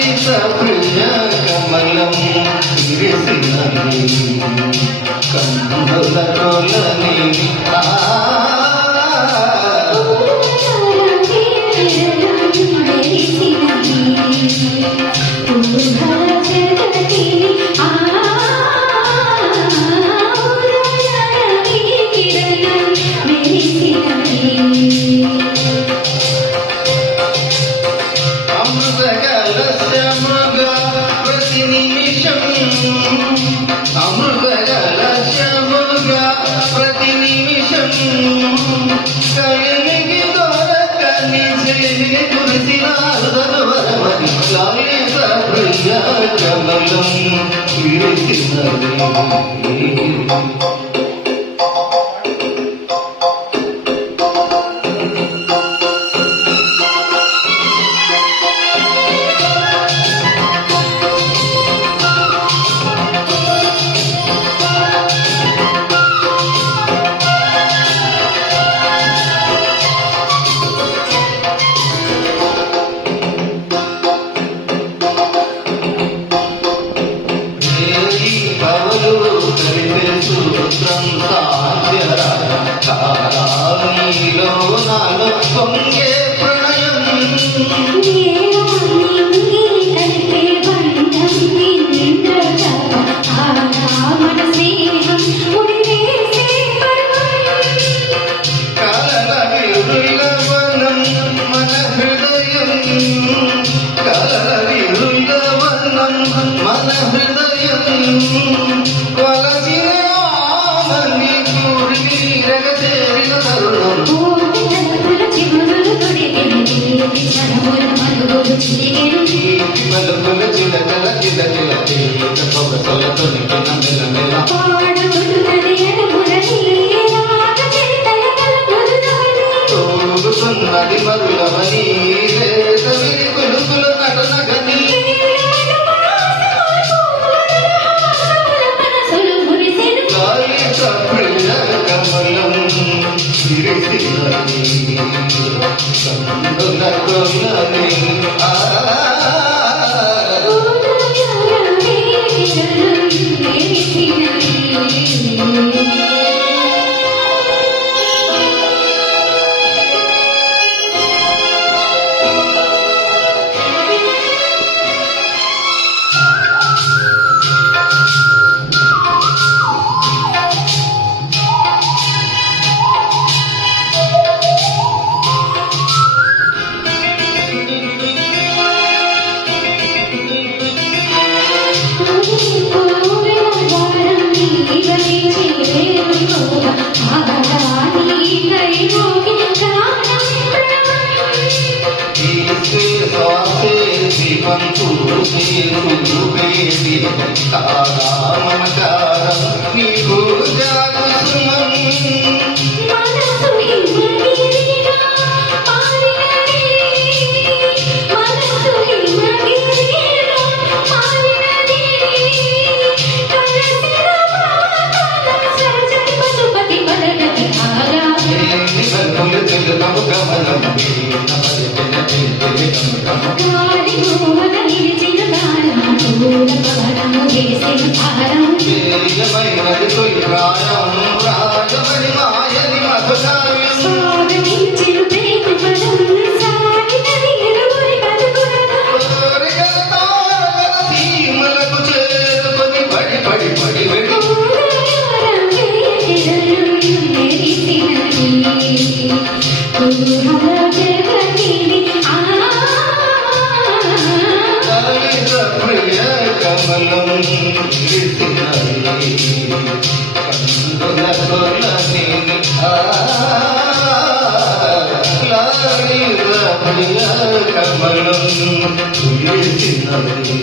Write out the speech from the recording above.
లలిత ప్రియ కమలం విరిసినది కన్నుల కొలని అమృతగలశముగా ప్రతి నిమిషం కలిమికి దొరకని చెలిమి కురిసినారమని లలిత ప్రియ కమలం విరిసినది సూత్రం సాధ్యరాలో నాలో పొంగే ప్రణయం కలల విరులవనం మన హృదయం కలల విరులవనం మన హృదయం పలుకుల చిలకల చిల చిల పొగసలతో నింపిన మెల మెల తోగుతున్నది మరులవని లేత విరి కులుకుల నటనగని లలిత ప్రియ కమలం విరిసినది కన్నుల కొలని జీవన్ తారామకారం నీకు జాగసుమం రాజమైనది తొలి ప్రాయం రాజమణి మాయని మధుకావ్యం సీమలకు చేరుకొని పడి పడి పడి వెడి లలిత ప్రియ కమలం విరిసినది కన్నుల కొలని లలిత ప్రియ కమలం విరిసినది